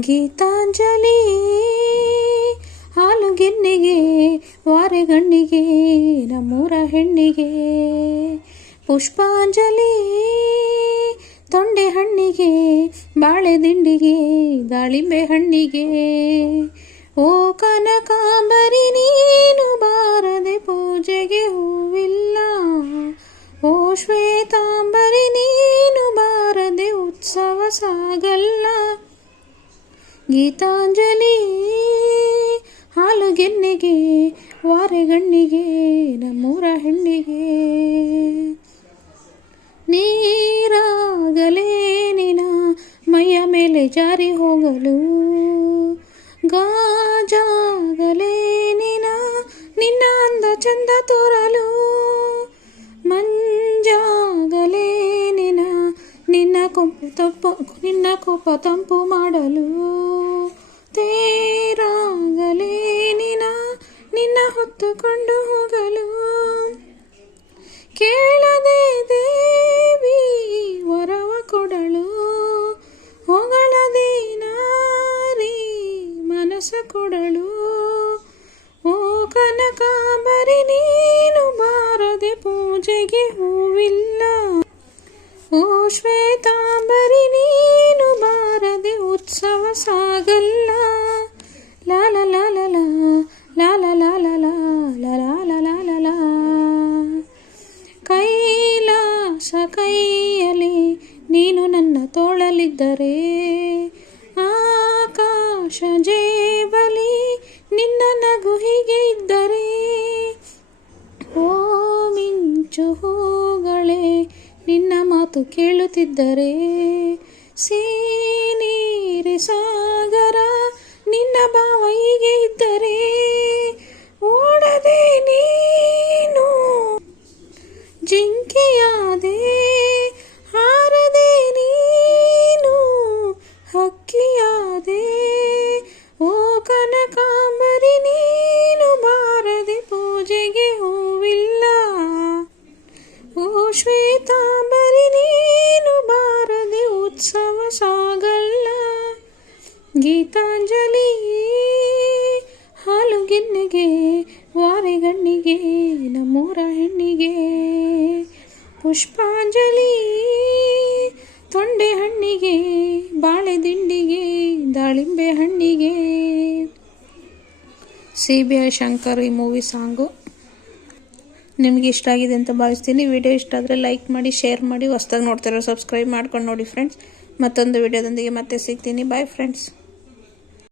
ಗೀತಾಂಜಲಿ ಹಾಲು ಗೆನ್ನೆಗೆ ವಾರೆಗಣ್ಣಿಗೆ, ನಮ್ಮೂರ ಹೆಣ್ಣಿಗೆ. ಪುಷ್ಪಾಂಜಲಿ, ತೊಂಡೆ ಹಣ್ಣಿಗೆ, ಬಾಳೆ ದಿಂಡಿಗೆ, ದಾಳಿಂಬೆ ಹಣ್ಣಿಗೆ. ಓ ಕನಕಾಂಬರಿ, ನೀನು ಬಾರದೆ ಪೂಜೆಗೆ ಹೂವಿಲ್ಲ. ಓ ಶ್ವೇತಾಂಬರಿ, ನೀನು ಬಾರದೆ ಉತ್ಸವ ಸಾಗಲ್ಲ. ಗೀತಾಂಜಲಿ ಹಾಲು ಗೆನ್ನೆಗೆ ವಾರೆಗಣ್ಣಿಗೆ, ನಮ್ಮೂರ ಹೆಣ್ಣಿಗೆ. ನೀರಾಗಲೇ ನಿನ ಮೈಯ ಮೇಲೆ ಜಾರಿ ಹೋಗಲು, ಗಾಜಾಗಲೇ ನಿನ ನಿನ್ನ ಅಂದ ಚಂದ ತೋರಲು. ಕೊಂಪು ತಪ್ಪು ನಿನ್ನ ಕೋಪ ತಂಪು ಮಾಡಲು. ತೇರಾಗಲೇ ನಿನ ನಿನ್ನ ಹೊತ್ತುಕೊಂಡು ಹೋಗಲು. ಕೇಳದೆ ದೇವಿ ವರವ ಕೊಡಲು. ಹೊಗಳದೆ ನಾರಿ ಮನಸ ಕೊಡಲು. ಓ ಕನಕಾಂಬರಿ ಶ್ವೇತಾಂಬರಿ ನೀನು ಬಾರದೆ ಉತ್ಸವ ಸಾಗಲ್ಲ ಲಾಲ ಲಾಲ ಲಾಲ ಲಾಲ ಲಾಲ ಕೈಲಾಸ ಕೈಯಲ್ಲಿ ನೀನು ನನ್ನ ತೋಳಲಿದ್ದರೆ ಆಕಾಶ ಜೇಬಲಿ ನಿನ್ನ ನಗುಹಿಗೆ ಇದ್ದರೆ ಓ ಮಿಂಚು ಹೋ ನಿನ್ನ ಮಾತು ಕೇಳುತ್ತಿದ್ದರೆ ಸೀನೀರೆ ಸಾಗಲ್ಲ. ಗೀತಾಂಜಲಿ ಹಾಲು ಗಿನ್ನೆಗೆ, ವಾರೆಗಣ್ಣಿಗೆ, ನಮ್ಮೂರ ಹೆಣ್ಣಿಗೆ. ಪುಷ್ಪಾಂಜಲಿ ತೊಂಡೆ ಹಣ್ಣಿಗೆ, ಬಾಳೆ ದಿಂಡಿಗೆ, ದಾಳಿಂಬೆ ಹಣ್ಣಿಗೆ. ಸಿ ಬಿ ಐ ಶಂಕರ್ ಈ ಮೂವಿ ಸಾಂಗು. ನಿಮಗೆ ಇಷ್ಟ ಆಗಿದೆ ಅಂತ ಭಾವಿಸ್ತೀನಿ. ವಿಡಿಯೋ ಇಷ್ಟ ಆದರೆ ಲೈಕ್ ಮಾಡಿ, ಶೇರ್ ಮಾಡಿ, ಹೊಸ್ದಾಗಿ ನೋಡ್ತಿರೋ ಸಬ್ಸ್ಕ್ರೈಬ್ ಮಾಡ್ಕೊಂಡು ನೋಡಿ ಫ್ರೆಂಡ್ಸ್ ಮತ್ತೊಂದು ವಿಡಿಯೋದೊಂದಿಗೆ ಮತ್ತೆ ಸಿಗ್ತೀನಿ. Bye friends